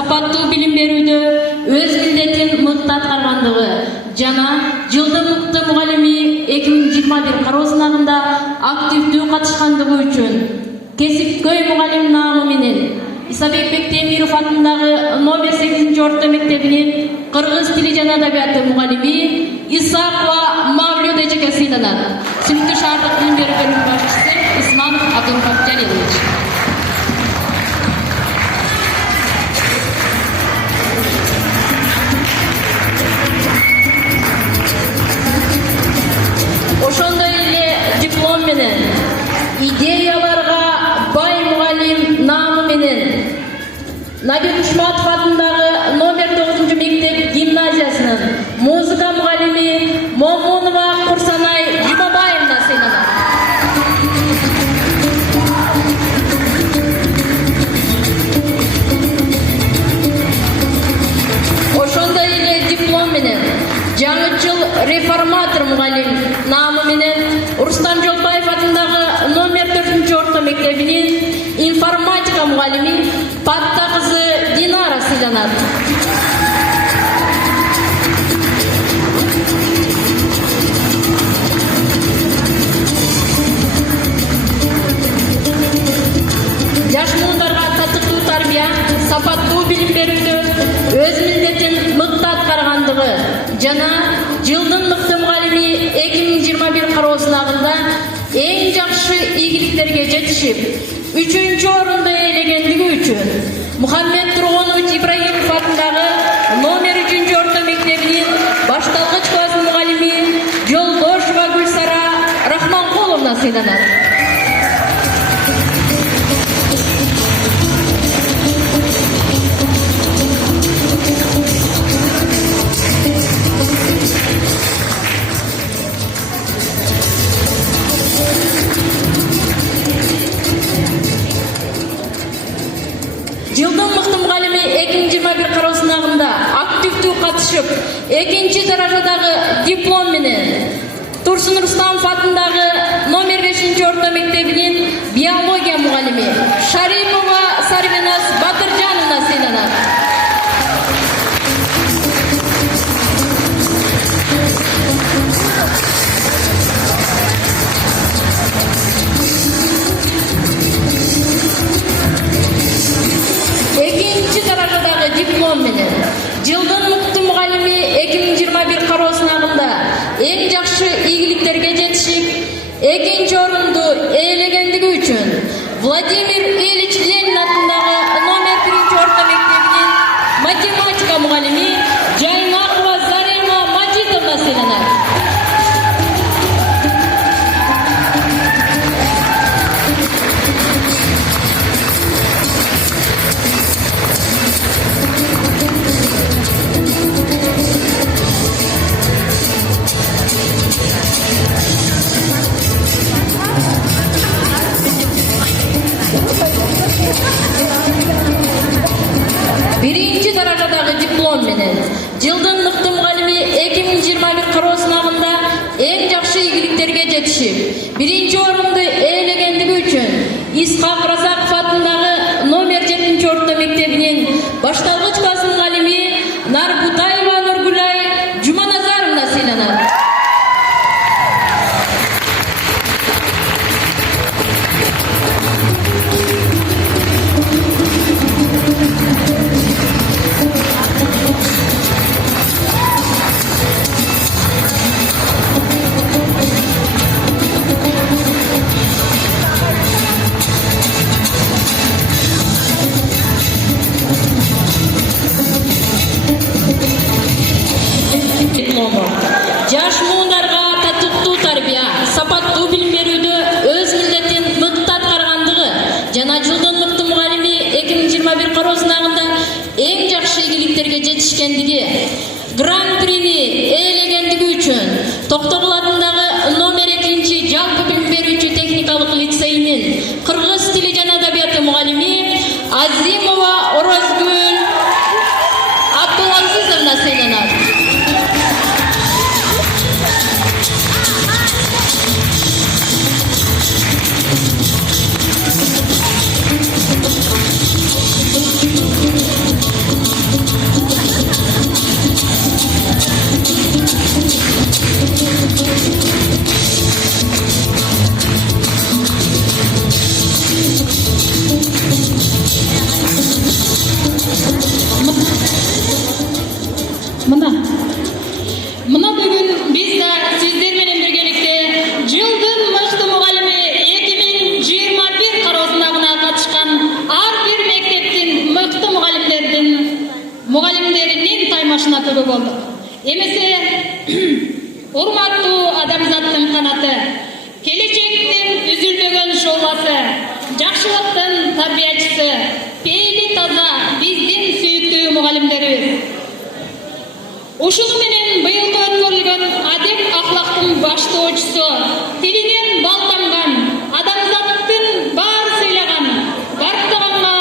сапаттуу билим берүүдө өз милдетин мыкты аткаргандыгы жана жылдын мыкты мугалими 2021 кароо сынагында активдүү катышкандыгы үчүн кесипкөй мугалим наамы менен Исабек Бектемиров атындагы номер 8 орто мектебинин кыргыз тили жана адабияты мугалими Исакова Мавлюд эжеге сыйланат. Сүлүктүү шаардык билим берүү бөлүмүнүн башчысы Исманов Абдулхак Жалилович. Ошондой эле диплом менен идеяларга бай мугалим наамы менен Набир Ушматов атындагы номер 9 мектеп гимназиясынын музыка мугалими Момунова Курсанай Жумабаевна сыйланат. Ошондой эле диплом менен жаңы жыл реформатор мугалим наамы менен Рустам Жолбаев атындагы номер 4 орто мектебинин информатика мугалими Патта кызы Динара сыйланат. Жаш муундарга татыктуу тарбия, сапаттуу билим берүүдө өз милдетин мыкты аткаргандыгы жана жылдын мыкты мугалими 2021 кароо сынагында эң жакшы ийгиликтерге жетишип, 3-орунду ээлегендиги үчүн Мухаммед Тургонович Ибрагимов атындагы номер 3 орто мектебинин башталгыч класс мугалими Жолдошева Гүлсара Рахманкуловна сыйланат. Жылдын мыкты мугалими 2021 кароо сынагында активдүү катышып, 2 даражадагы диплом менен Турсун Рустамов атындагы номер 5 орто мектебинин биология мугалими Шарипова Сарвиназ Батыржановна сыйланат. Диплом менен жылдын мыкты мугалими 2021 кароо сынагында эң жакшы ийгиликтерге жетишип, 2-орунду ээлегендиги үчүн Владимир Ильич Ленин атындагы номер 1 орто мектебинин математика мугалими Жайнакова Зарема Мажитовна сыйланат. Birinci darajadагы диплом менен жылдын мыкты мугалими 2021 кароо сынагында эң жакшы ийгиликтерге жетишип, 1-орунду ээлегендиги үчүн Исхак Разаков атындагы номер 7 орто мектебинин башталгыч класс мугалими Нарбутаева Нургулай Жуманазаровна сыйланат. Жаш муундарга татыктуу тарбия, сапаттуу билим берүүдө өз милдетин мыкты аткаргандыгы жана жылдын мыкты мугалими 2021 кароо сынагында эң жакшы ийгиликтерге жетишкендиги, гран-прини ээлегендиги үчүн Токтогул атындагы номер 2 жалпы билим берүүчү техникалык лицейинин кыргыз тили жана адабияты мугалими Азимова Орозгүл Абдулазизовна сыйланат. Мына бүгін біз да сіздер менен біргелікте жылдың мыкты мұғалімі 2021 кароосунагына катышкан ар бир мектептин мыкты мұғалімдерінің таймашына көбі болдық. Эмесе, урматтуу адамзаттын канаты, келечектин үзүлбөгөн шооласы, жакшылыктын тарбиячысы, пейили таза биздин сүйүктүү мұғалімдерибиз. Ушуну менен быйылкы өткөрүлгөн адеп ахлактын баштоочусу, тилинен бал тамган, адамзаттын баары сыйлаган, барктаганга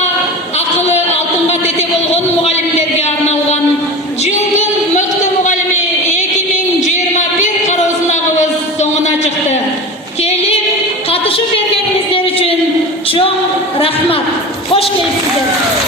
акылы алтынга тете болгон мұғалімдерге арналган жылдын мыкты мұғалими 2021 кароосунагыбыз соңуна чыкты. Келип катышып бергениңиздер үчүн чоң рахмат. Кош келипсиздер.